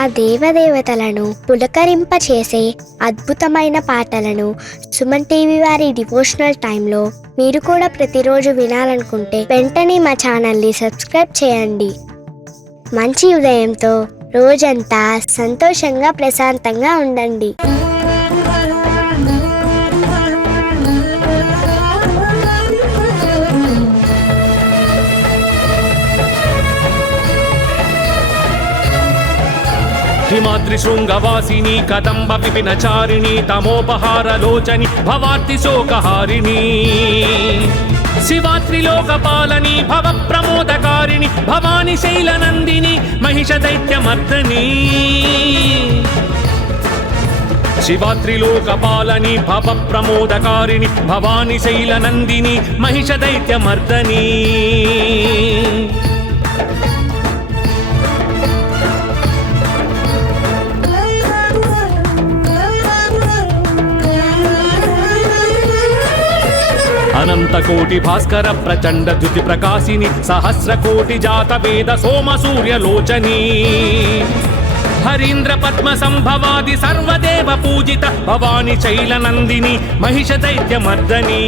ఆ దేవదేవతలను పులకరింపచేసే అద్భుతమైన పాటలను సుమన్ టీవీ వారి డివోషనల్ టైంలో మీరు కూడా ప్రతిరోజు వినాలనుకుంటే వెంటనే మా ఛానల్ని సబ్స్క్రైబ్ చేయండి. మంచి ఉదయంతో రోజంతా సంతోషంగా ప్రశాంతంగా ఉండండి. हिमाद्रि शृंगवासिनी कदम्ब विपिनचारिणी तमोपहारलोचनी भवार्ति शोकहारिणी शिवात्रि लोकपालनी भव प्रमोदकारिणी भवानी शैलनन्दिनी महिष दैत्यमर्दनी शिवात्रि लोकपालनी भव प्रमोदकारिणी भवानी शैलनन्दिनी महिष दैत्यमर्दनी अनंत कोटि भास्कर प्रचंड द्युति प्रकाशिनी सहस्र कोटि जात वेद सोम सूर्य लोचनी हरीन्द्र पद्म संभवादि सर्वदेव पूजित भवानी शैलनंदिनी महिष दैत्यमर्दनी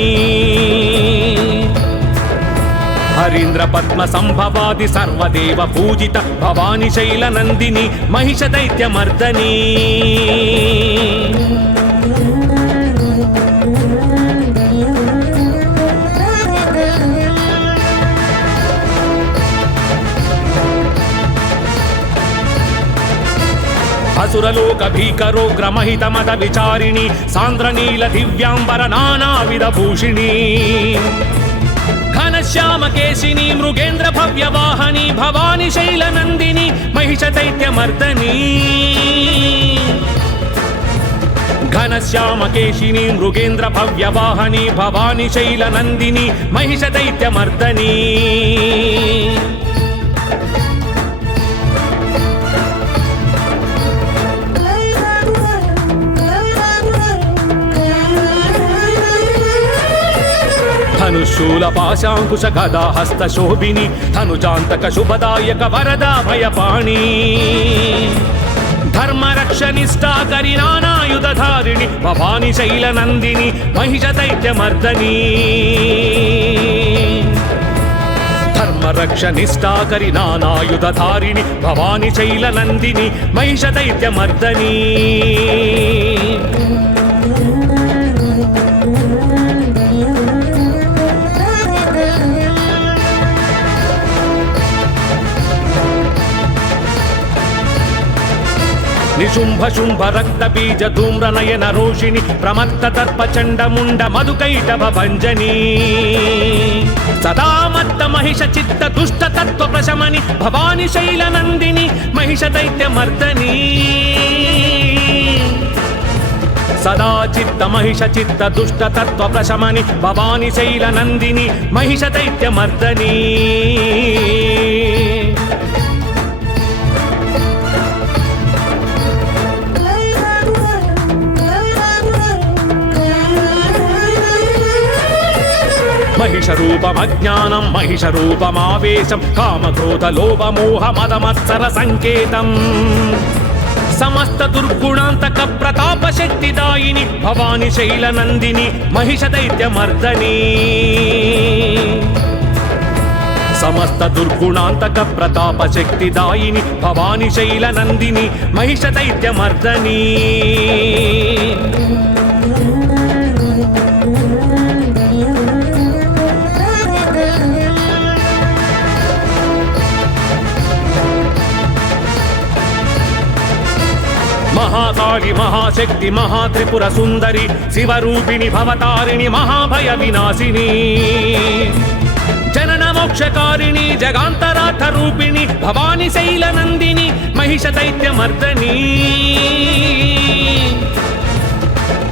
हरीन्द्र पद्म संभवादि सर्वदेव पूजित भवानी शैलनंदिनी महिष दैत्यमर्दनी असुरलोक भीकरोग्रमहित मद विचारिणी सांद्रनील दिव्यांबर नानाविध भूषिणी घनश्याम केशिनी मृगेन्द्र भव्य वाहनी भवानी शैलनंदिनी महिष दैत्यमर्दनी घनश्याम केशिनी मृगेन्द्र भव्य वाहनी भवानी शैलनंदिनी महिष दैत्यमर्दनी धनुशूल पाशांकुश गदा हस्त शोभिनी धनुजांतक शुभदायक वरदा भयपाणी धर्म रक्षनिष्ठा करि नानायुधधारिणी भवानी शैलनंदिनी महिष दैत्यमर्दनी धर्म रक्षनिष्ठा करि नानायुधधारिणी भवानी शैलनंदिनी महिष दैत्यमर्दनी निशुंभ शुंभ रक्त बीज धूम्र नयन रोषिणी प्रमत्त दर्प चंड मुंड मधुकैटभ भंजनी सदा मत्त महिष चित्त दुष्ट तत्व प्रशमनी भवानी शैलनंदिनी महिष दैत्यमर्दनी सदा चित्त महिष चित्त दुष्ट तत्व प्रशमनी भवानी शैलनंदिनी महिष दैत्यमर्दनी महिष रूपमज्ञानं महिष रूपमावेशं काम क्रोध लोभ मोह मद मत्सर संकेतं समस्त दुर्गुणांतक प्रताप शक्तिदायिनी भवानी शैलनंदिनी महिष दैत्यमर्दनी समस्त दुर्गुणांतक प्रताप शक्तिदायिनी भवानी शैलनंदिनी महिष दैत्यमर्दनी महाकाली महाशक्ति महात्रिपुर सुंदरी शिवरूपिणी भवतारिणी महाभय विनाशिनी जनन मोक्षकारिणी जगांतरार्थ रूपिणी भवानी शैलनंदिनी महिष दैत्यमर्दनी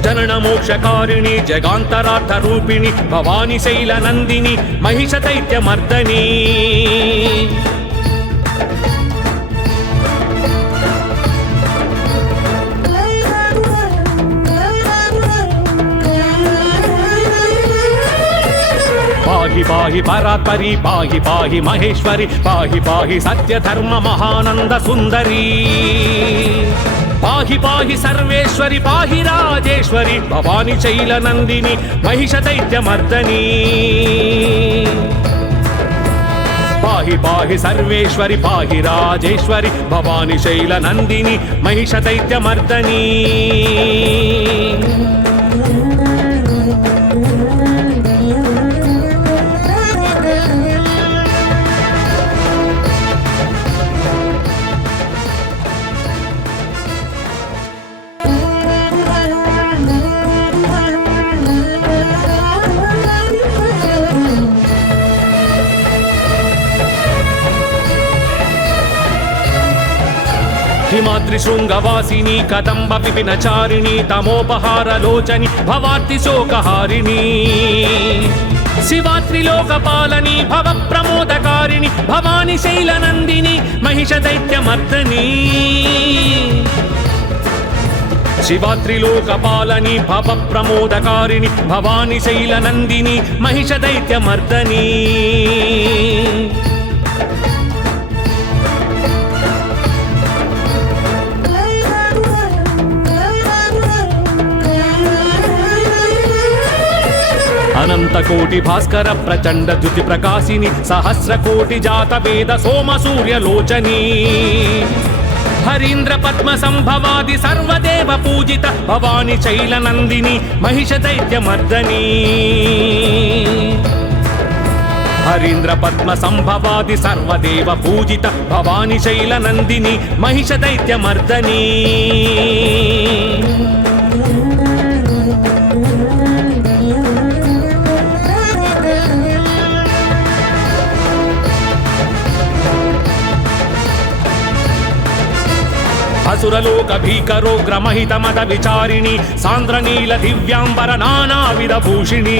जनन मोक्षकारिणी जगांतरार्थ रूपिणी भवानी शैलनंदिनी महिष दैत्यमर्दनी पाहि పాహి పరాత్పరి పాహి పాహి మహేశ్వరి పాహి పాహి సత్యధర్మ మహానంద సుందరి పాహి పాహి సర్వేశ్వరి పాహి రాజేశ్వరి భవాని శైల నందిని మహిష దైత్యమర్దని పాహి పాహి సర్వేశ్వరి పాహి రాజేశ్వరి భవాని శైల నందిని మహిష దైత్యమర్దని హిమాద్రి శృంగవాసిని కదంబ విపినచారిణి తమోపహారలోచని భవార్తి శోకహారిణి శివాత్రిలోకపాలని భవ ప్రమోదకారిణి భవాని శైలనందిని మహిష దైత్యమర్దని శివాత్రిలోకపాలని భవ ప్రమోదకారిణి భవాని శైలనందిని మహిష దైత్యమర్దని అనంత కోటి భాస్కర ప్రచండ ద్యుతి ప్రకాశిని సహస్ర కోటి జాత వేద సోమ సూర్యలోచని హరీంద్ర పద్మ సంభవాది సర్వదేవ పూజిత భవాని శైలనందిని మహిష దైత్యమర్దని హరీంద్ర పద్మ సంభవాది సర్వదేవ పూజిత భవాని శైలనందిని మహిష దైత్యమర్దని అసురలోక భీకరోగ్రమహిత మద విచారిణి సాంద్రనీల దివ్యాంబర నానావిధ భూషిణి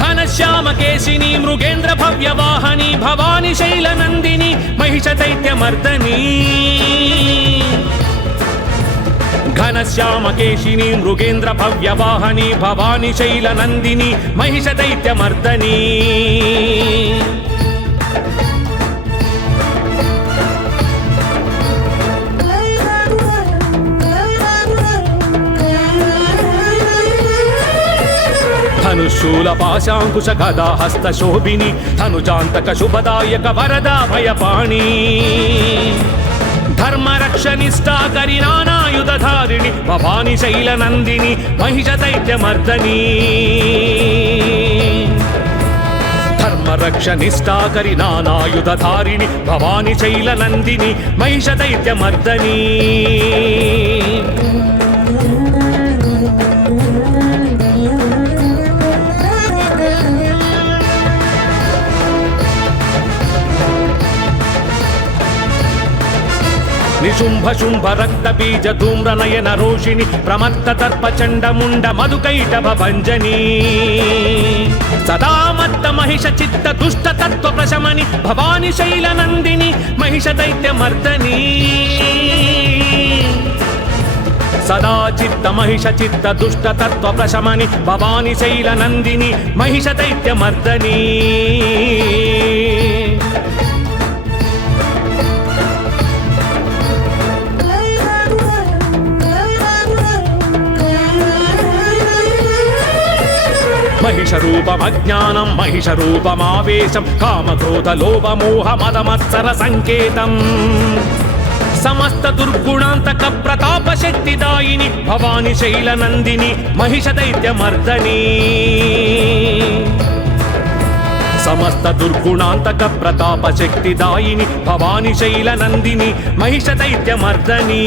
ఘనశ్యామ కేశిని మృగేంద్ర భవ్యవాహని భవాని శైలనందిని మహిష దైత్యమర్దని ఘనశ్యామ కేశిని మృగేంద్ర భవ్యవాహని భవాని శైలనందిని మహిష దైత్యమర్దని ధనుశూల పాశాంకుశ గదా హస్త శోభిని ధనుజాంతక శుభదాయక వరదా భయపాణి ధర్మరక్షనిష్టాకరి నానాయుధారిణి భవాని శైలనందిని మహిష దైత్యమర్దని ధర్మరక్షనిష్టాకరి నానాయుధారిణి భవాని శైలనందిని మహిష దైత్యమర్దని నిశుంభ శుంభ రక్త బీజ ధూమ్ర నయన రోషిణి ప్రమత్త తర్ప చండ ముండ మధుకైటభ భంజని సదా మత్త మహిష చిత్త దుష్ట తత్వ ప్రశమని భవాని శైలనందిని మహిష దైత్యమర్దని సదా చిత్త మహిష చిత్త దుష్ట తత్వ ప్రశమని భవాని శైలనందిని మహిష దైత్యమర్దని మహిష రూపమజ్ఞానం మహిష రూపమావేశం కామక్రోధ లోభ మోహ మదమత్సర సంకేతం సమస్త దుర్గుణాంతక ప్రతాప శక్తిదాయిని భవాని శైలనందిని మహిష దైత్యమర్దని సమస్త దుర్గుణాంతక ప్రతాప శక్తిదాయిని భవాని శైలనందిని మహిష దైత్యమర్దని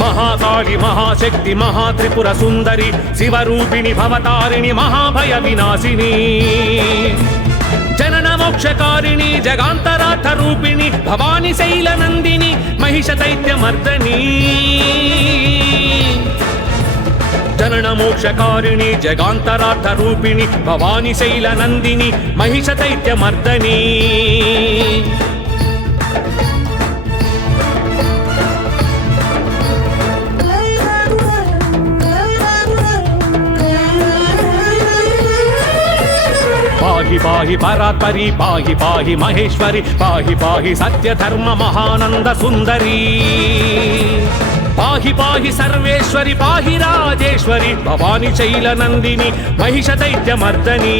మహాకాళి మహాశక్తి మహాత్రిపుర సుందరి శివరూపిణి భవతారిణి మహాభయ వినాశిని జనన మోక్షకారిణి జగాంతరార్థ రూపిణి భవాని శైలనందిని మహిష దైత్యమర్దని जनन मोक्षकारिणी जगान्तरार्थ रूपिणी भवानी शैलनन्दिनी महिष दैत्यमर्दनी पाहि पाहि परात्परि पाहि पाहि महेश्वरि पाहि पाहि सत्य धर्म महानंद सुंदरी पाहि पाहि सर्वेश्वरि पाहि राजेश्वरि भवानी शैलनन्दिनी महिष दैत्यमर्दनी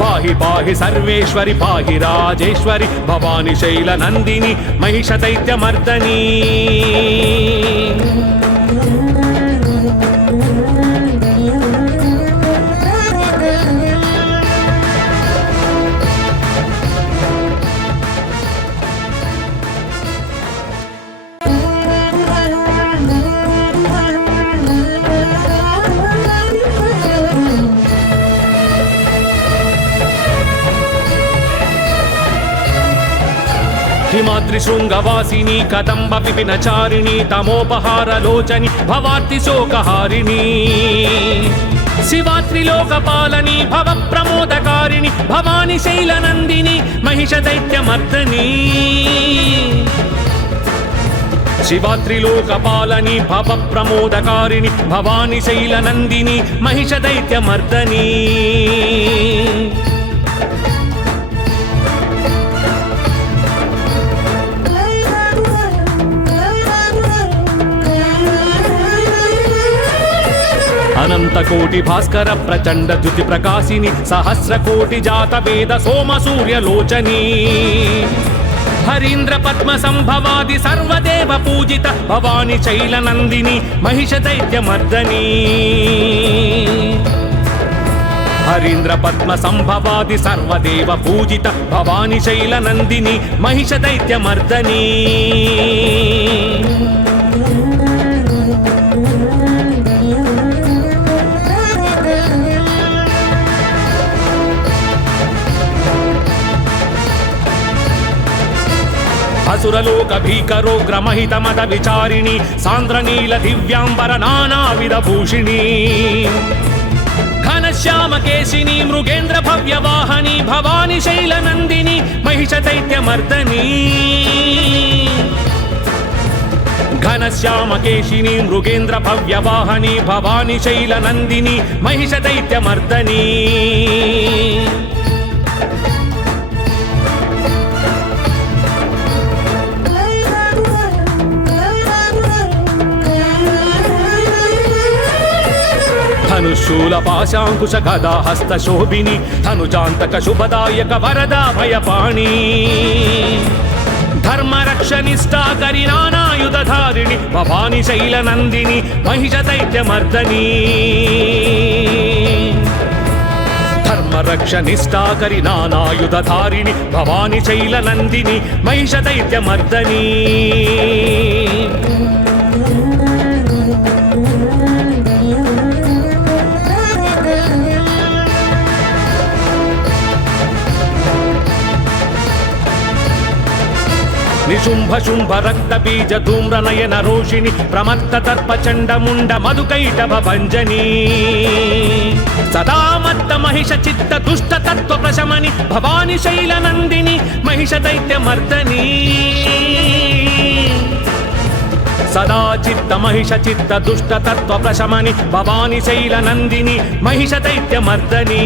पाहि पाहि सर्वेश्वरि पाहि राजेश्वरि भवानी शैलनन्दिनी महिष दैत्यमर्दनी हिमाद्रिशृङ्गवासिनी कदम्ब विपिनचारिणी तमोपहारलोचनी भवार्ति शोकहारिणी शिवात्रिलोकपालनी भवप्रमोदकारिणी भवानी शैलनन्दिनी महिष दैत्यमर्दनी शिवात्रिलोकपालनी भवप्रमोदकारिणी भवानी शैलनन्दिनी महिष दैत्यमर्दनी अनंत कोटि भास्कर प्रचंड द्युति प्रकाशिनी सहस्र कोटि जात वेद सोम सूर्य लोचनी हरीन्द्र पद्म संभवादि सर्वदेव पूजित भवानी शैलनन्दिनी महिष दैत्यमर्दनी हरीन्द्र पद्म संभवादि सर्वदेव पूजित भवानी शैलनन्दिनी महिष दैत्यमर्दनी असुरलोक भीकरोग्र महित मद विचारिणी सांद्रनील दिव्यांबर नानाविध भूषिणी घनश्याम केशिनी मृगेन्द्र भव्य वाहनी भवानी शैलनन्दिनी महिष दैत्यमर्दनी घनश्याम केशिनी मृगेन्द्र भव्य वाहनी भवानी शैलनन्दिनी महिष दैत्यमर्दनी धनुशूल पाशांकुश गदा हस्त शोभिनी धनुजांतक शुभदायक वरदा भयपाणी धर्म रक्षनिष्ठा करि नानायुधधारिणी भवानी शैलनन्दिनी महिष दैत्यमर्दनी धर्म रक्षनिष्ठा करि नानायुधधारिणी भवानी शैलनन्दिनी महिष दैत्यमर्दनी निशुंभ शुंभ रक्त बीज धूम्र नयन रोषिणी प्रमत्त दर्प चंड मुंड मधुकैटभ भंजनी सदा मत्त महिष चित्त दुष्ट तत्व प्रशमनि भवानी शैलनन्दिनी महिष दैत्यमर्दनी सदा चित्त महिष चित्त दुष्ट तत्व प्रशमनि भवानी शैलनन्दिनी महिष दैत्यमर्दनी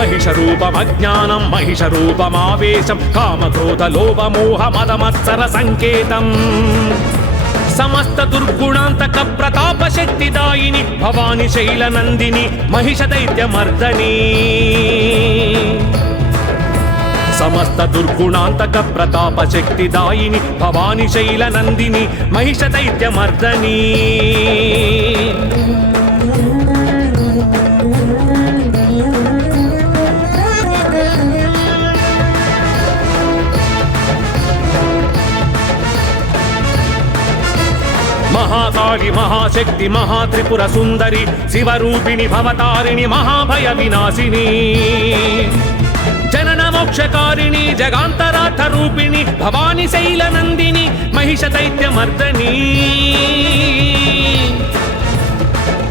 महिषरूपमज्ञानं महिषरूपमावेशं कामक्रोध लोभ मोह मदमत्सर संकेतं समस्त दुर्गुणान्तक प्रताप शक्तिदायिनी भवानी शैलनन्दिनी महिष दैत्यमर्दनी समस्त दुर्गुणान्तक प्रताप शक्तिदायिनी भवानी शैलनन्दिनी महिष दैत्यमर्दनी మహాకాళి మహాశక్తి మహాత్రిపుర సుందరి శివరూపిణి భవతారిణి మహాభయ వినాశిని జనన మోక్షకారిణి జగాంతరార్థ రూపిణి భవాని శైల నందిని మహిష దైత్యమర్దని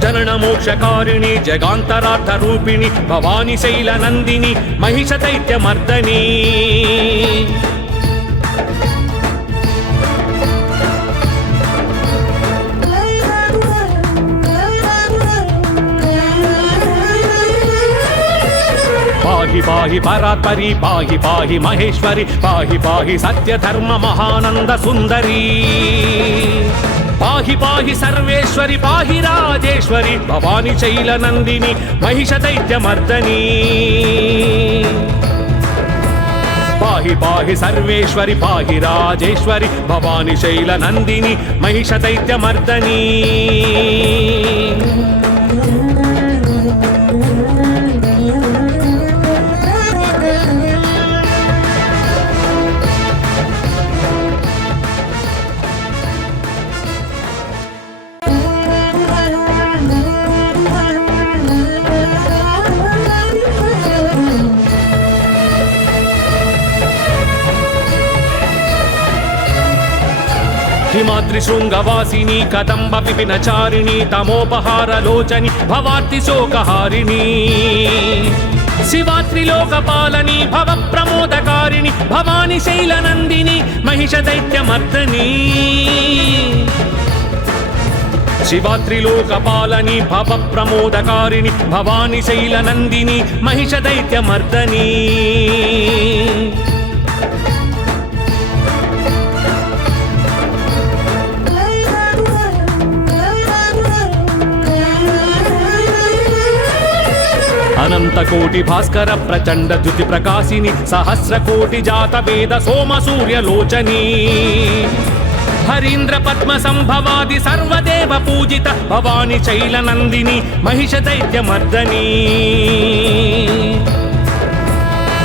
జనన మోక్షకారిణి జగాంతరార్థ రూపిణి భవాని శైల నందిని మహిష దైత్యమర్దని పాహి పాహి పరాత్పరి పాహి పాహి మహేశ్వరి పాహి పాహి సత్య ధర్మ మహానంద సుందరి పాహి పాహి సర్వేశ్వరి పాహి రాజేశ్వరి భవాని శైల నందిని మహిష దైత్యమర్దని పాహి పాహి సర్వేశ్వరి పాహి రాజేశ్వరి భవాని శైల నందిని మహిష దైత్యమర్దని హిమాద్రి శృంగవాసిని కదంబ విపినచారిణి తమోపహార లోచని భవార్తి శోకహారిణి శివాత్రిలోకపాలని భవ ప్రమోదకారిణి భవాని శైల నందిని మహిష దైత్యమర్దని శివాత్రిలోకపాలని భవ ప్రమోదకారిణి భవాని శైల నందిని మహిష దైత్యమర్దని అనంత కోటి భాస్కర ప్రచండ జ్యుతి ప్రకాశిని సహస్ర కోటి జాత వేద సోమ సూర్యలోచని హరీంద్ర పద్మ సంభవాది సర్వదేవ పూజిత భవాని శైల నందిని మహిష దైత్యమర్దని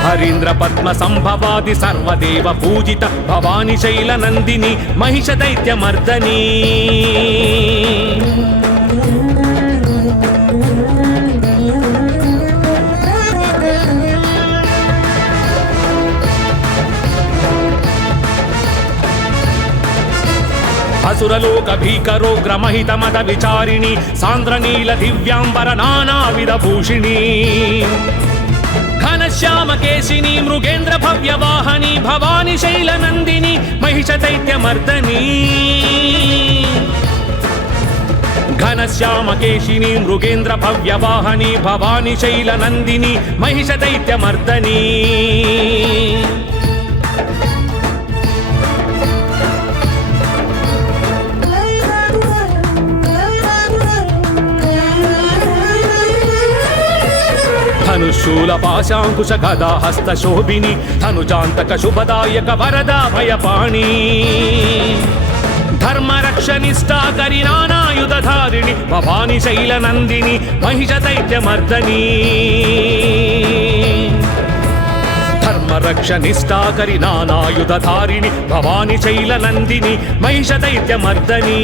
హరీంద్ర పద్మ సంభవాది సర్వదేవ పూజిత భవాని శైల నందిని మహిష దైత్యమర్దని అసురలోక భీకరోగ్ర మహిత మద విచారిణి సాంద్రనీల దివ్యాంబర నానావిధ భూషిణి ఘనశ్యామ కేశిని మృగేంద్ర భవ్య వాహని భవాని శైల నందిని మహిష దైత్యమర్దని ఘనశ్యామ కేశిని మృగేంద్ర భవ్య వాహని భవాని శైల నందిని మహిష దైత్యమర్దని ధనుశూల పాశాంకుశ గదా హస్త శోభిని ధనుజాంతక శుభదాయక వరదా భయపాణి ధర్మరక్షనిష్టాకరి నానాయుధారిణి భవాని శైల నందిని మహిష దైత్యమర్దని ధర్మరక్షనిష్టాకరి నానాయుధారిణి భవాని శైల నందిని మహిష దైత్యమర్దని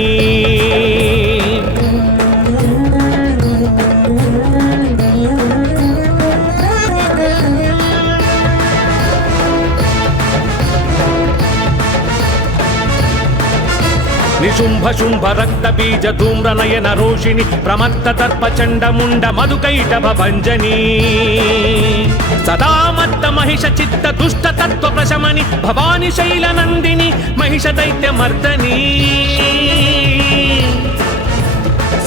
నిశుంభ శుంభ రక్త బీజ ధూమ్ర నయన రోషిణి ప్రమత్త తర్ప చండ ముండ మధుకైటభ భంజని సదామత్త మహిష చిత్త దుష్ట తత్వ ప్రశమని భవాని శైల నందిని మహిష దైత్యమర్దని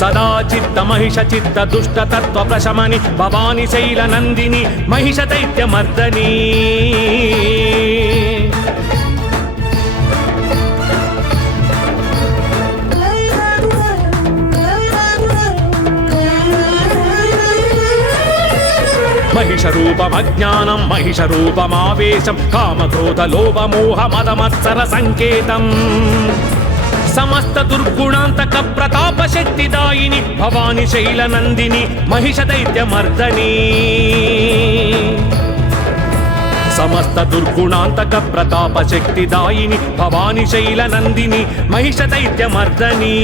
సదా చిత్త మహిష చిత్త దుష్ట తత్వ ప్రశమని భవాని శైల నందిని మహిష దైత్యమర్దని మహిష రూపమజ్ఞానం మహిష రూపమావేశం కామక్రోధ లోభ మోహ మదమత్సర సంకేతం సమస్త దుర్గుణాంతక ప్రతాప శక్తిదాయిని భవాని శైల నందిని మహిష దైత్యమర్దని సమస్త దుర్గుణాంతక ప్రతాప శక్తిదాయిని భవాని శైల నందిని మహిష దైత్యమర్దని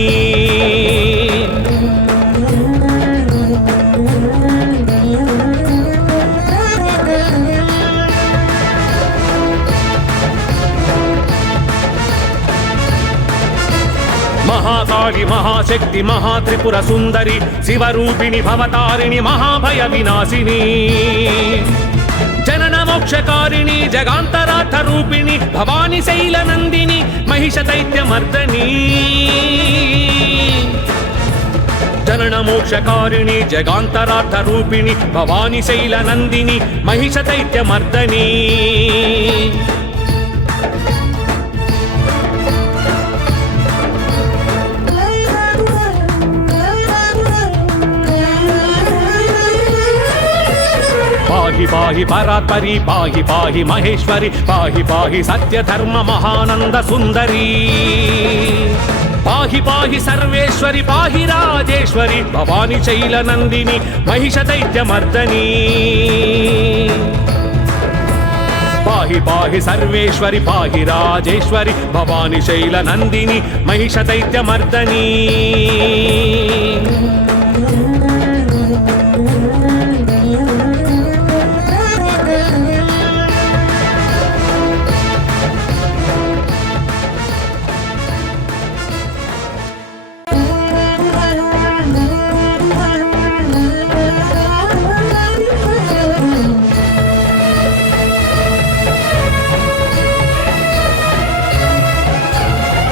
మహాకాళి మహాశక్తి మహాత్రిపుర సుందరి శివరూపిణి భవతారిణి మహాభయ వినాశిని జనన మోక్షకారిణి జగాంతరార్థ రూపిణి భవాని శైల నందిని మహిష దైత్యమర్దని జనన మోక్షకారిణి జగాంతరార్థ రూపిణి భవాని శైల నందిని మహిష దైత్యమర్దని పాహి పాహి పరాత్పరి పాహి పాహి మహేశ్వరి పాహి పాహి సత్య ధర్మ మహానంద సుందరి పాహి పాహి సర్వేశ్వరి పాహి రాజేశ్వరి భవాని శైల నందిని మహిష దైత్యమర్దని పాహి పాహి సర్వేశ్వరి పాహి రాజేశ్వరి భవాని శైల నందిని మహిష దైత్యమర్దని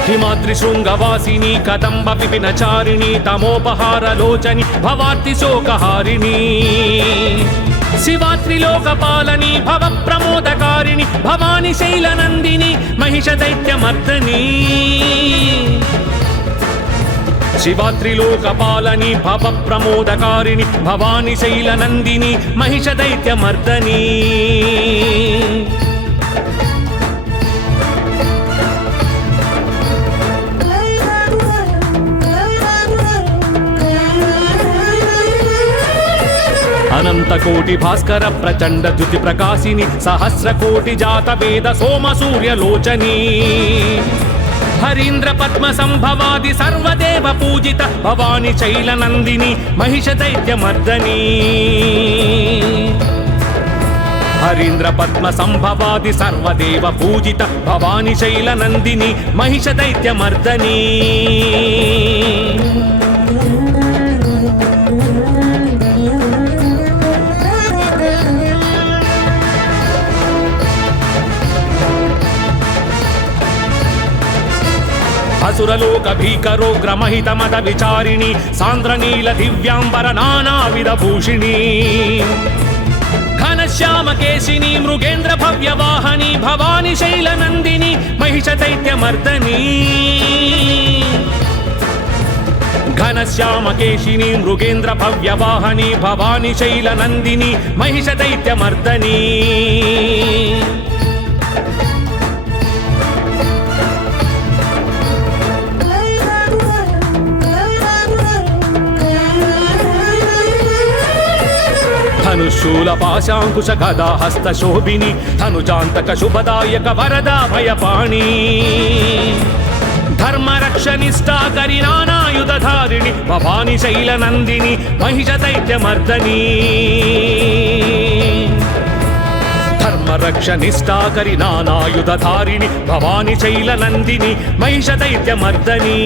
హిమాద్రి శృంగవాసిని కదంబ విపినచారిణి తమోపహారలోచని భవార్తి శోకహారిణి శివాత్రిలోకపాలని భవ ప్రమోదకారిణి భవాని శైల నందిని మహిష దైత్యమర్దని శివాత్రిలోకపాలని భవ ప్రమోదకారిణి భవాని శైల నందిని మహిష దైత్యమర్దని అనంత కోటి భాస్కర ప్రచండ జ్యుతి ప్రకాశిని సహస్ర కోటి జాత వేద సోమ సూర్యలోచని హరీంద్ర పద్మ సంభవాది సర్వదేవ పూజిత భవాని శైల నందిని మహిష దైత్యమర్దని హరీంద్ర పద్మ సంభవాది సర్వదేవ పూజిత భవాని శైల నందిని మహిష దైత్యమర్దని అసురలోక భీకరోగ్రమహిత మద విచారిణి సాంద్రనీల దివ్యాంబర నానావిధ భూషిణి ఘనశ్యామ కేశిని మృగేంద్ర భవ్యవాహని భవాని శైల నందిని మహిష దైత్యమర్దని ఘనశ్యామ కేశిని మృగేంద్ర భవ్యవాహని భవాని శైల నందిని మహిష దైత్యమర్దని ధనుశూల పాశాంకుశ గదా హస్త శోభిని ధనుజాంతక శుభదాయక వరదా భయపాణి ధర్మరక్షనిష్టాకరి నానాయుధారిణి భవాని శైల నందిని మహిష దైత్యమర్దని ధర్మరక్షనిష్టాకరి నానాయుధారిణి భవాని శైల నందిని మహిష దైత్యమర్దని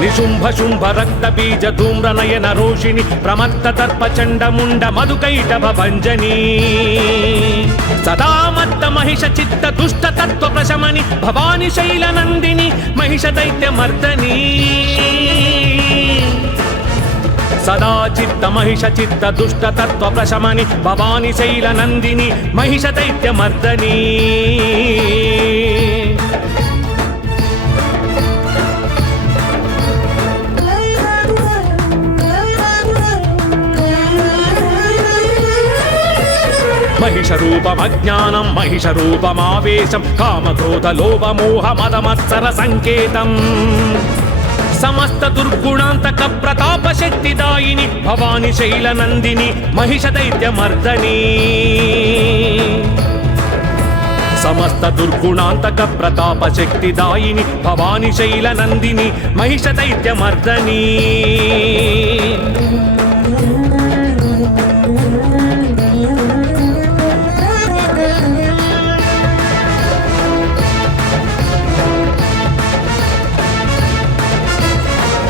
నిశుంభ శుంభ రక్త బీజ ధూమ్ర నయన రోషిణి ప్రమత్త తర్ప చండ ముండ మధుకైటభ భంజని సదామత్త మహిష చిత్త దుష్ట తత్వ ప్రశమని భవాని శైల నందిని మహిష దైత్యమర్దని సదా చిత్త మహిష చిత్త దుష్ట తత్వ ప్రశమని భవాని శైల నందిని మహిష దైత్యమర్దని మహిష రూపమజ్ఞానం మహిష రూపమావేశం కామక్రోధ లోభ మోహ మదమత్సర సంకేతం సమస్త దుర్గుణాంతక ప్రతాప శక్తిదాయిని భవాని శైల నందిని మహిష దైత్యమర్దని సమస్త దుర్గుణాంతక ప్రతాప శక్తిదాయిని భవాని శైల నందిని మహిష దైత్యమర్దని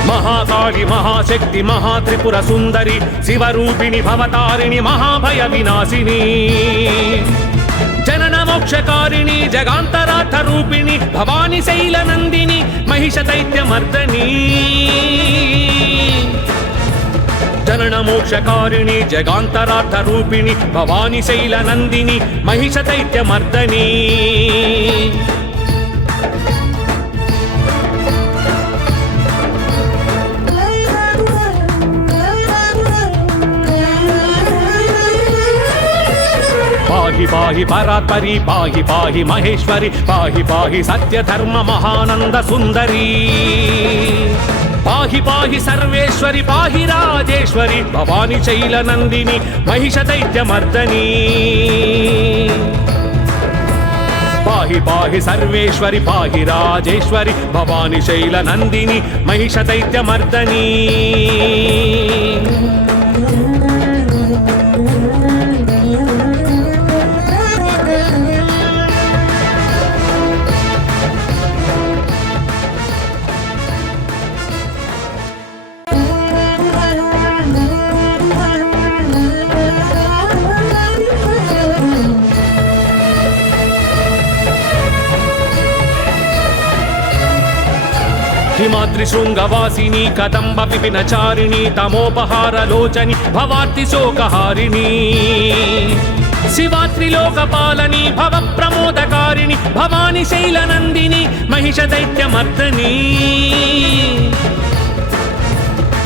మహాకాళి మహాశక్తి మహాత్రిపుర సుందరి శివరూపిణి భవతారిణి మహాభయ వినాశిని జనన మోక్షకారిణి జగాంతరార్థ రూపిణి భవాని శైల నందిని మహిష దైత్యమర్దని జనన మోక్షకారిణి జగాంతరార్థ రూపిణి భవాని శైల నందిని మహిష దైత్యమర్దని పాహి పాహి పరాత్పరి పాహి పాహి మహేశ్వరి పాహి పాహి సత్యధర్మ మహానంద సుందరి పాహి పాహి సర్వేశ్వరి పాహి రాజేశ్వరి భవాని శైల నందిని మహిష దైత్యమర్దని పాహి పాహి సర్వేశ్వరి పాహి రాజేశ్వరి భవాని శైల నందిని మహిష దైత్యమర్దని హిమాద్రిశృంగవాసిని కదంబ విపినచారిణి తమోపహారలోచని భవార్తి శోకహారిణి శివాత్రిలోకపాలని భవ ప్రమోదకారిణి భవాని శైల నందిని మహిష దైత్యమర్దని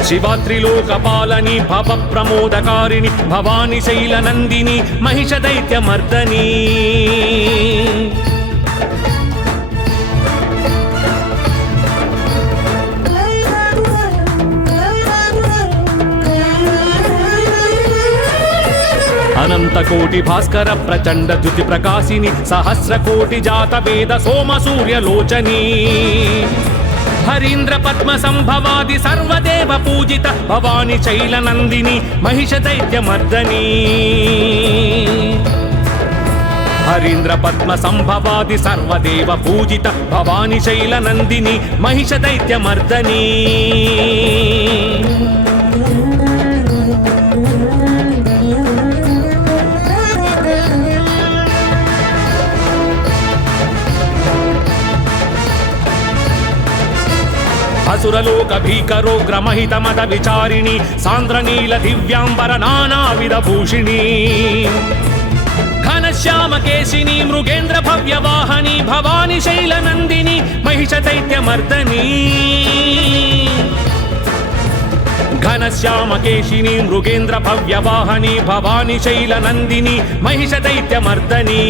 శివాత్రిలోకపాలని భవ ప్రమోదకారిణి భవాని శైల నందిని మహిష దైత్యమర్దని అనంతకోటి భాస్కర ప్రచండ జ్యుతి ప్రకాశిని సహస్రకోటి జాత వేద సోమ సూర్యలోచని హరీంద్ర పద్మ సంభవాది సర్వదేవ పూజిత భవాని శైల నందిని మహిష దైత్యమర్దని హరీంద్ర పద్మ సంభవాది సర్వదేవ పూజిత భవాని శైల నందిని మహిష దైత్యమర్దని అసురలోక భీకరోగ్ర మహిత మద విచారిణి సాంద్రనీల దివ్యాంబర నానావిధ భూషిణి ఘనశ్యామ కేశిని మృగేంద్ర భవ్య వాహని భవాని శైల నందిని మహిష దైత్యమర్దని ఘనశ్యామ కేశిని మృగేంద్ర భవ్య వాహని భవాని శైల నందిని మహిష దైత్యమర్దని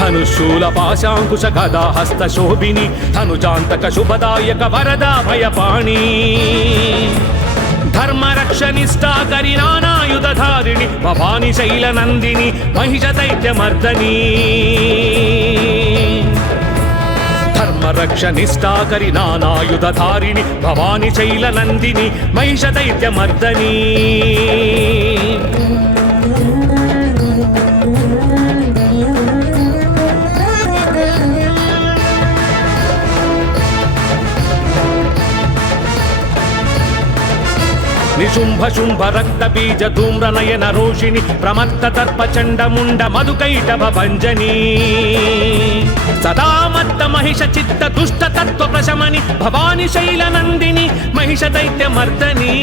ధనుశూల పాశాంకుశ గదా హస్త శోభిని ధనుజాంతక శుభదాయక వరదా భయపాణి ధర్మరక్షనిష్టాకరి నానాయుధారిణి భవాని శైల నందిని మహిష దైత్యమర్దని ధర్మరక్షనిష్టాకరి నానాయుధారిణి భవాని శైల నందిని మహిష దైత్యమర్దని నిశుంభ శుంభ రక్త బీజ ధూమ్ర నయన రోషిణి ప్రమత్త తర్ప చండ ముండ మధుకైటభ భంజని సదామత్త మహిష చిత్త దుష్ట తత్వ ప్రశమని భవాని శైల నందిని మహిష దైత్యమర్దని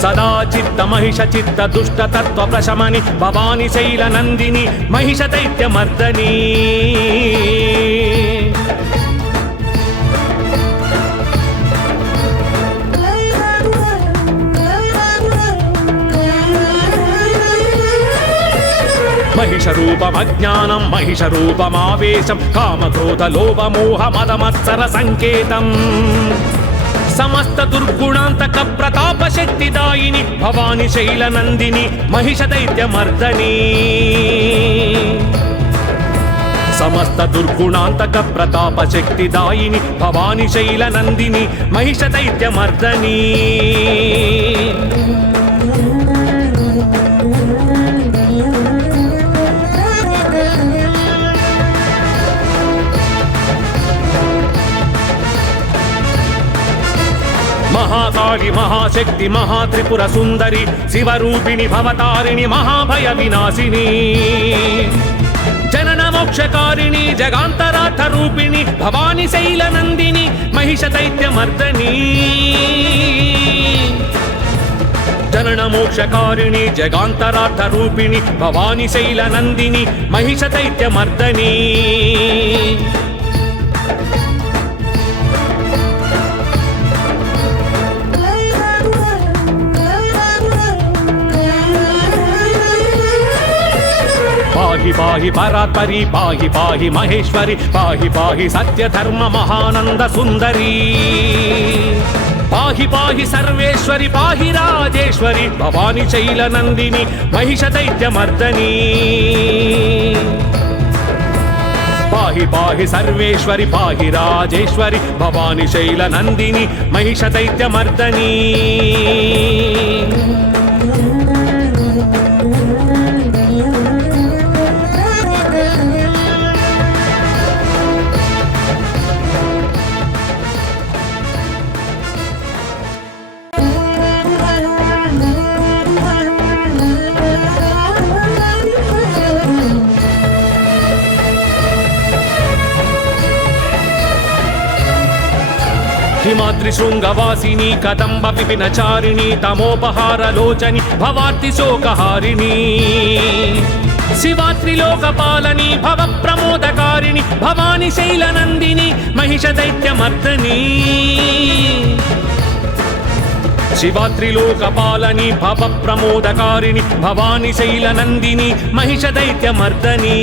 సదా చిత్త మహిష చిత్త దుష్ట తత్వ ప్రశమని భవాని శైల నందిని మహిష దైత్య మర్దని మహిష రూపమజ్ఞానం మహిష రూపమావేశం కామక్రోధ లోభ మోహ మద మత్సర సంకేతం సమస్త దుర్గుణాంతక ప్రతాప శక్తిదాయిని భవాని శైల నందిని మహిష దైత్య మర్దని సమస్త దుర్గుణాంతక ప్రతాప శక్తిదాయిని భవాని శైల నందిని మహిష దైత్య మర్దని మహాకాళి మహాశక్తి మహాత్రిపుర సుందరి శివరూపిణి భవతారిణి మహాభయ వినాశిని జనన మోక్షకారిణి జగాంతరార్థ రూపిణి భవాని శైల నందిని మహిష దైత్య మర్దని జనన మోక్షకారిణి జగాంతరార్థ రూపిణి భవాని శైల నందిని మహిష దైత్య మర్దని పాహి పాహి పరాత్పరి పాహి పాహి మహేశ్వరి పాహి పాహి సత్య ధర్మ మహానంద సుందరి పాహి పాహి సర్వేశ్వరి పాహి రాజేశ్వరి భవాని శైల నందిని మహిష దైత్య మర్దని పాహి పాహి సర్వేశ్వరి పాహి రాజేశ్వరి భవాని శైల నందిని మహిష దైత్య మర్దని హిమాద్రి శృంగవాసిని కదంబ విపినచారిణి తమోపహార లోచని భవార్తి శోకహారిణి శివాత్రిలోకపాలని భవ ప్రమోదకారిణి భవాని శైల నందిని మహిష దైత్య మర్దని శివాత్రిలోకపాలని భవ ప్రమోదకారిణి భవాని శైల నందిని మహిష దైత్య మర్దని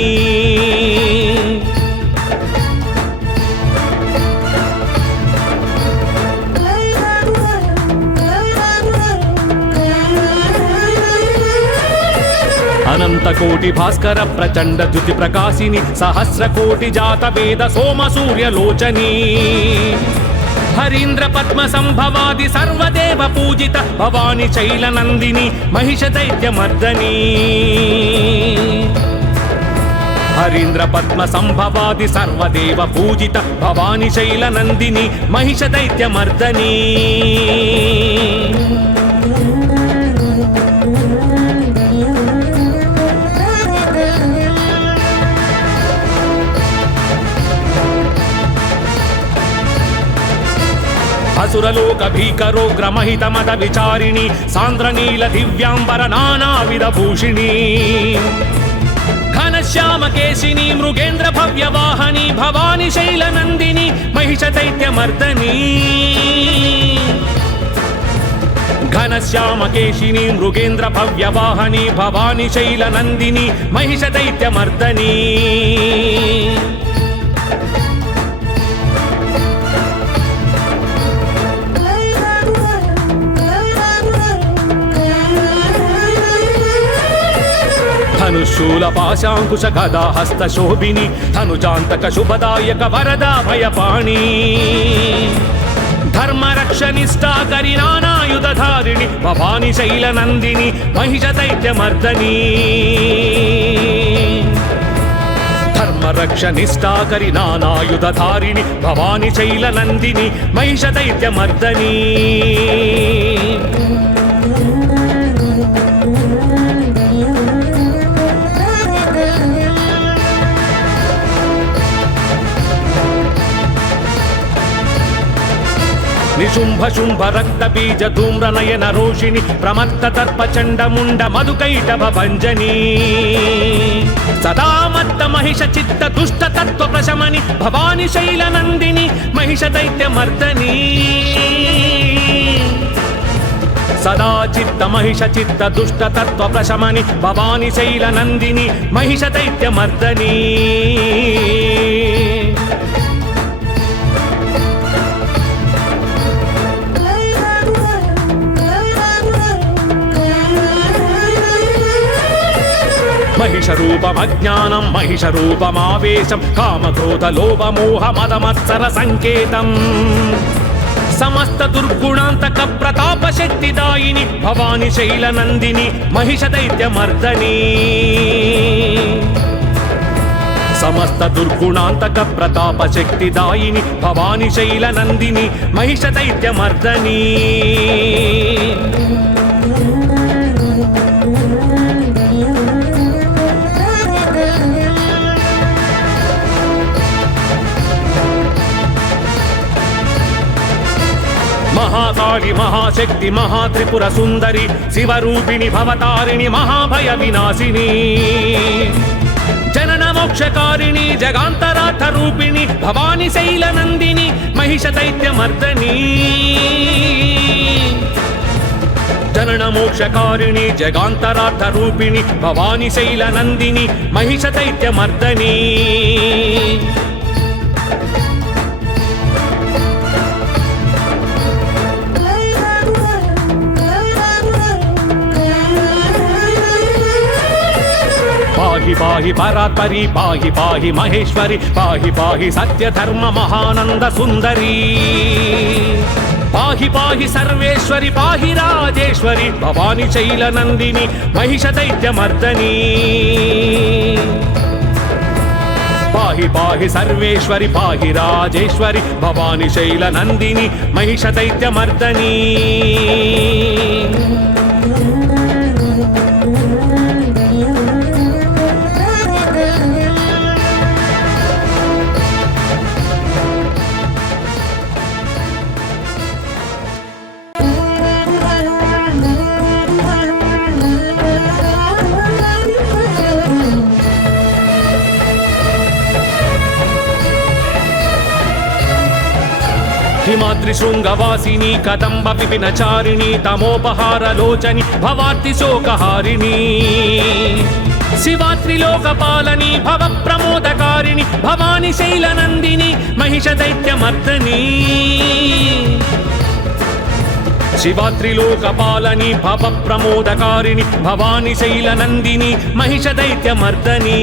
అనంత కోటి భాస్కర ప్రచండ ద్యుతి ప్రకాశిని సహస్ర కోటి జాత వేద సోమ సూర్యలోచని హరీంద్ర పద్మ సంభవాది సర్వదేవ పూజిత భవాని శైల నందిని మహిష దైత్య మర్దని హరీంద్ర పద్మ సంభవాది సర్వదేవ పూజిత భవాని శైల నందిని మహిష దైత్య మర్దని అసురలోక భీకరోగ్రమహిత మద విచారిణి సాంద్రనీల దివ్యాంబర నానావిధ భూషిణి ఘనశ్యామ కేశిని మృగేంద్ర భవ్య వాహని భవాని శైల నందిని మహిష దైత్య మర్దని ఘనశ్యామ కేశిని మృగేంద్ర భవ్య వాహని భవాని శైల నందిని మహిష దైత్య మర్దని ధనుశూల పాశాంకుశ గదా హస్త శోభిని ధనుజాంతక శుభదాయక వరదా భయపాణి ధర్మ రక్షనిష్టాకరి నానాయుధారిణి భవాని శైల నందిని మహిష దైత్య మర్దని ధర్మ రక్షనిష్టాకరి నానాయుధారిణి భవాని శైల నందిని మహిష దైత్య మర్దని శుంభ శుంభ రక్త బీజ ధూమ్ర నయన రోషిణి ప్రమత్త దర్ప చండ ముండ మధుకైటభ భంజని సదా మత్త మహిష చిత్త దుష్ట తత్వ ప్రశమని భవాని శైల నందిని మహిష దైత్య మర్దని సదా చిత్త మహిష చిత్త దుష్ట తత్వ ప్రశమని భవాని శైల నందిని మహిష దైత్య మర్దని మహిష రూపమజ్ఞానం మహిష రూపమావేశం కామక్రోధ లోభ మోహ మదమత్సర సంకేతం సమస్త దుర్గుణాంతక ప్రతాప శక్తిదాయిని భవాని శైల నందిని మహిష దైత్య మర్దని సమస్త దుర్గుణాంతక ప్రతాప శక్తిదాయిని భవాని శైల నందిని మహిష దైత్య మర్దని మహాకాళి మహాశక్తి మహాత్రిపుర సుందరి శివరూపిణి భవతారిణి మహాభయ వినాశిని జనన మోక్షకారిణి జగాంతరార్థ రూపిణి భవాని శైల నందిని మహిష దైత్య మర్దని జనన మోక్షకారిణి జగాంతరార్థ రూపిణి భవాని శైల నందిని మహిష దైత్య మర్దని పాహి పాహి పరాత్పరి పాహి పాహి మహేశ్వరి పాహి పాహి సత్య ధర్మ మహానంద సుందరి పాహి పాహి సర్వేశ్వరి పాహి రాజేశ్వరి భవాని శైల నందిని మహిష దైత్య మర్దని పాహి పాహి సర్వేశ్వరి పాహి రాజేశ్వరి భవాని శైల నందిని మహిష దైత్య మర్దని హిమాద్రి శృంగవాసిని కదంబ విపినచారిణి తమోపహార లోచని భవార్తి శోకహారిణి శివాత్రిలోకపాలని భవ ప్రమోదకారిణి భవాని శైల నందిని మహిష దైత్య మర్దని శివాత్రిలోకపాలని భవ ప్రమోదకారిణి భవాని శైల నందిని మహిష దైత్య మర్దని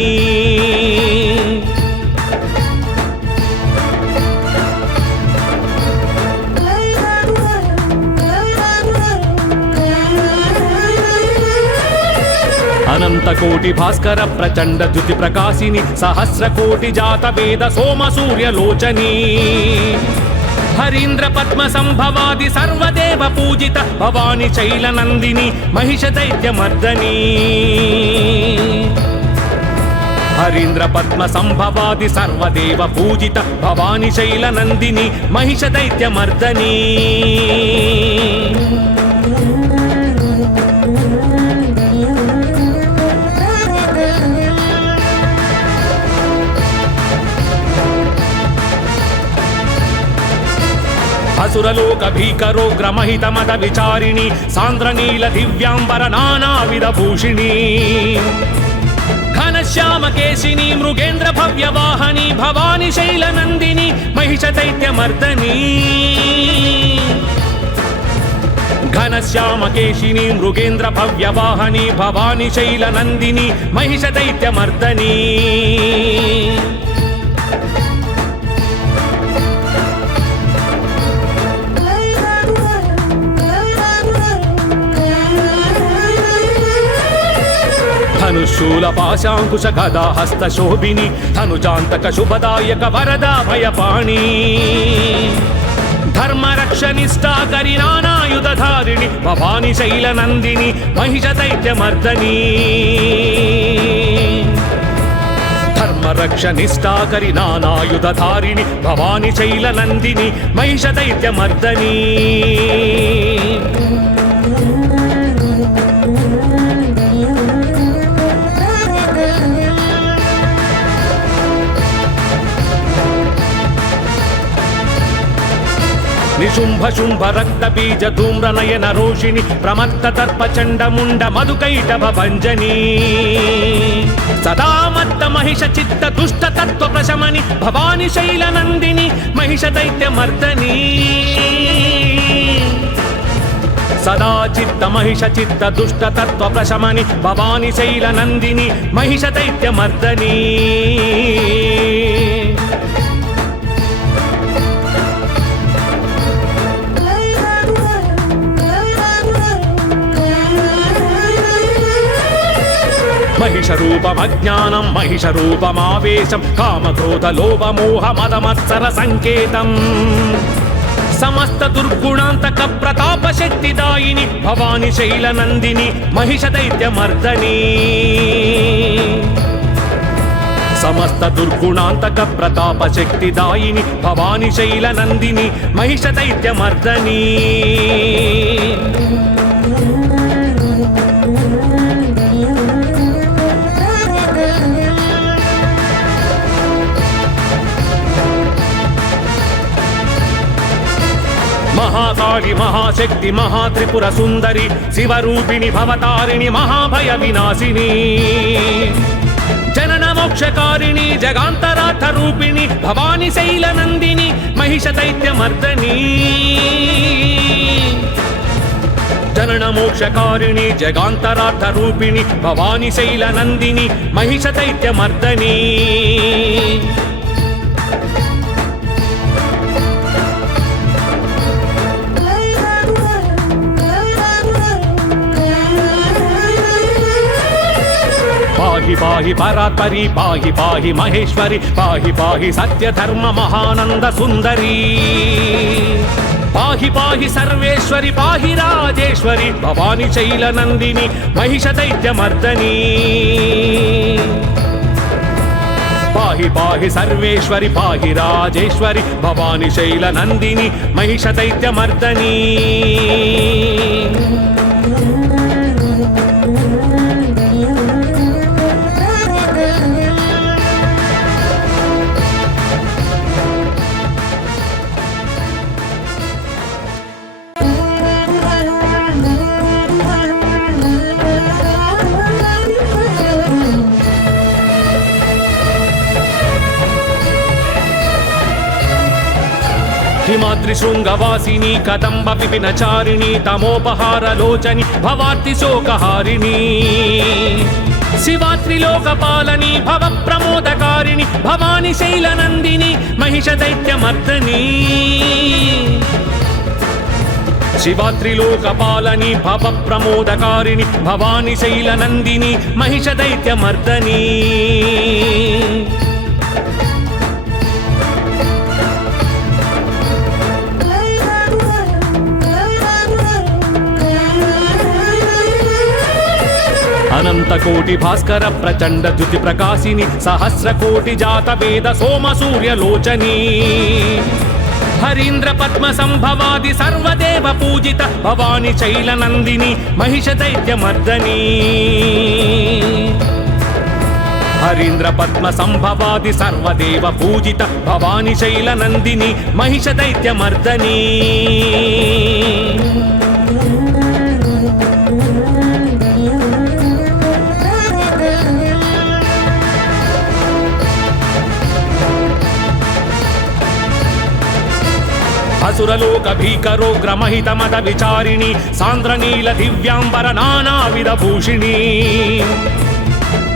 అనంత కోటి భాస్కర ప్రచండ ద్యుతి ప్రకాశిని సహస్ర కోటి జాత వేద సోమ సూర్య లోచని హరీంద్ర పద్మ సంభవాది సర్వదేవ పూజిత భవాని శైల నందిని మహిష దైత్య మర్దని హరీంద్ర పద్మ సంభవాది సర్వదేవ పూజిత భవాని శైల నందిని మహిష దైత్య మర్దని అసురలోక భీకరోగ్ర మహిత మద విచారిణి సాంద్ర నీల దివ్యాంబర నానావిధ భూషిణి ఘనశ్యామ కేశిని మృగేంద్ర భవ్య వాహని భవాని శైల నందిని మహిష దైత్య మర్దని ఘనశ్యామ కేశిని మృగేంద్ర భవ్య వాహని భవాని శైల నందిని మహిష దైత్య మర్దని ధనుశూల పాశాంకుశ గదా హస్త శోభిని ధనుజాంతక శుభదాయక వరదా భయపాణి ధర్మ రక్షనిష్టాకరి నానాయుధారిణి భవాని శైల నందిని మహిష దైత్య మర్దని ధర్మరక్ష నిష్ఠాకరి నానాయుధధారిణి భవాని శైల నందిని మహిష దైత్యమర్దని నిశుంభ శుంభ రక్త బీజ ధూమ్ర నయన రోషిణి ప్రమత్త దర్ప చండ ముండ మధుకైటభ భంజని సదా మత్త మహిష చిత్త దుష్ట తత్వ ప్రశమని భవాని శైల నందిని మహిష దైత్య మర్దని సదా చిత్త మహిష చిత్త దుష్ట తత్వ ప్రశమని భవాని శైల నందిని మహిష దైత్య మర్దని మహిష రూపమజ్ఞానం మహిష రూపమావేశం కామక్రోధ లోభ మోహ మదమత్సర సంకేతం సమస్త దుర్గుణాంతక ప్రతాప శక్తిదాయిని భవాని శైల నందిని మహిష దైత్యమర్దని సమస్త దుర్గుణాంతక ప్రతాప శక్తిదాయిని భవాని శైల నందిని మహిష దైత్యమర్దని మహాకాళి మహాశక్తి మహాత్రిపుర సుందరి శివరూపిణి భవతారిణి మహాభయ వినాశిని జనన మోక్షకారిణి జగాంతరార్థ రూపిణి భవాని శైల నందిని మహిష దైత్యమర్దని జనన మోక్షకారిణి జగాంతరార్థ రూపిణి భవాని శైల నందిని మహిష దైత్యమర్దని పాహి పాహి పరాత్పరి పాహి పాహి మహేశ్వరి పాహి పాహి సత్య ధర్మ మహానంద సుందరి పాహి పాహి సర్వేశ్వరి పాహి రాజేశ్వరి భవాని శైల నందిని మహిష దైత్యమర్దని పాహి పాహి సర్వేశ్వరి పాహి రాజేశ్వరి భవాని శైల నందిని మహిష దైత్యమర్దని హిమాద్రి శృంగవాసిని కదంబ విపినచారిణి తమోపహార లోచని భవార్తి శోకహారిణి శివాత్రిలోకపాలని భవ ప్రమోదకారిణి భవాని శైల నందిని మహిష దైత్యమర్దని శివాత్రిలోకపాలని భవ ప్రమోదకారిణి భవాని శైల నందిని మహిష దైత్యమర్దని అనంత కోటి భాస్కర ప్రచండ జ్యుతి ప్రకాశిని సహస్ర కోటి జాత వేద సోమ సూర్యలోచని హరీంద్ర పద్మ సంభవాది సర్వదేవ పూజిత భవాని శైల నందిని మహిష దైత్యమర్దని హరీంద్ర పద్మ సంభవాది సర్వదేవ పూజిత భవాని శైల నందిని మహిష దైత్యమర్దని అసురలోక భీకరోగ్ర మహిత మద విచారిణి సాంద్రనీల దివ్యాంబర నానావిధ భూషిణి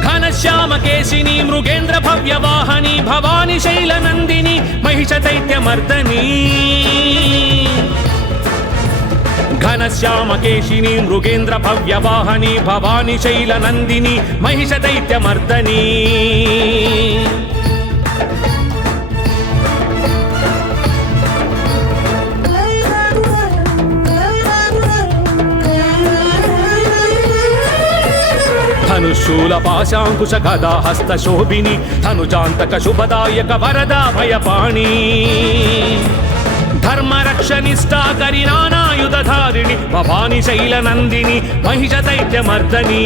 ఘనశ్యామ కేశిని మృగేంద్ర భవ్య వాహని భవాని శైల నందిని మహిష దైత్యమర్దని ఘనశ్యామ కేశిని మృగేంద్ర భవ్య వాహని భవాని శైల నందిని మహిష దైత్యమర్దని ధనుశూల పాశాంకుశ గదా హస్త శోభిని ధనుజాంతక శుభదాయక వరదా భయపాణి ధర్మరక్షనిష్టాకరి నానాయుధారిణి భవాని శైలనందిని మహిష దైత్యమర్దని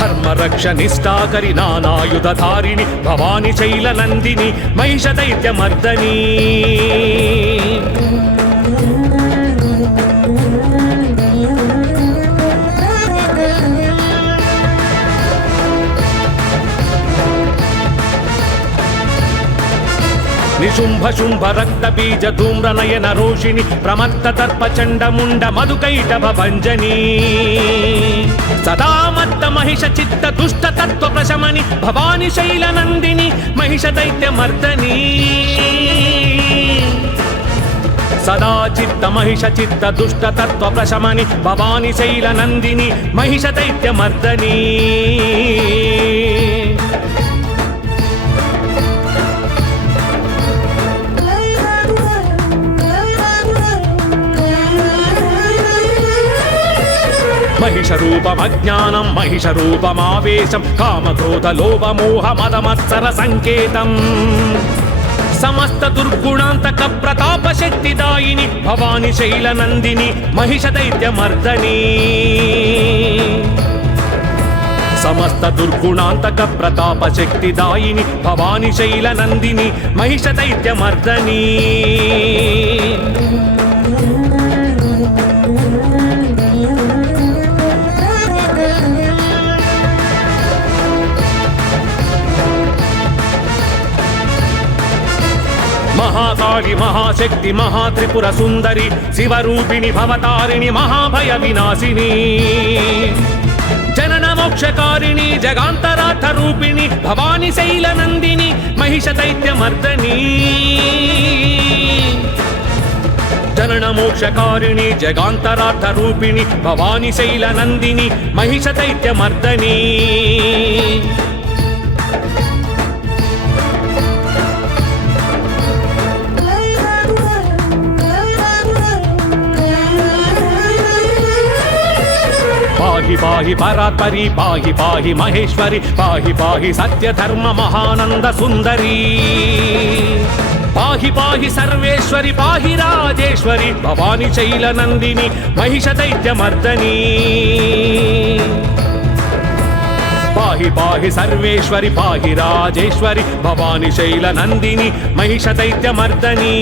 ధర్మరక్షనిష్టాకరి నానాయుధారిణి భవాని శైలనందిని మహిష దైత్యమర్దని నిశుంభ శుంభ రక్త బీజ ధూమ్ర నయన రోషిణి ప్రమత్త తర్ప చండ ముండ మధుకైటభ భంజని సదా మత్త మహిష చిత్త దుష్ట తత్వ ప్రశమని భవాని శైల నందిని మహిష దైత్య మర్దని సదా చిత్త మహిష చిత్త దుష్ట తత్వ ప్రశమని భవాని శైల నందిని మహిష దైత్య మర్దని మహిష రూపమజ్ఞానం మహిష రూపమావేశం కామక్రోధ లోభ మోహ మదమత్సర సంకేతం సమస్త దుర్గుణాంతక ప్రతాప శక్తిదాయిని భవాని శైలనందిని మహిష దైత్యమర్దని సమస్త దుర్గుణాంతక ప్రతాప శక్తిదాయిని భవాని శైలనందిని మహిష దైత్యమర్దని మహాకాళి మహాశక్తి మహాత్రిపుర సుందరి శివరూపిణి భవతారిణి మహాభయ వినాశిని జనన మోక్షకారిణి జగాంతరార్థ రూపిణి భవాని శైలనందిని మహిష దైత్యమర్దని జనన మోక్షకారిణి జగాంతరార్థ రూపిణి భవాని శైలనందిని మహిష దైత్యమర్దని పాహి పాహి పరాత్పరి పాహి పాహి మహేశ్వరి పాహి పాహి సత్య ధర్మ మహానంద సుందరి పాహి పాహి సర్వేశ్వరి పాహి రాజేశ్వరి భవాని శైలనందిని మహిష దైత్యమర్దని పాహి పాహి సర్వేశ్వరి పాహి రాజేశ్వరి భవాని శైలనందిని మహిష దైత్యమర్దని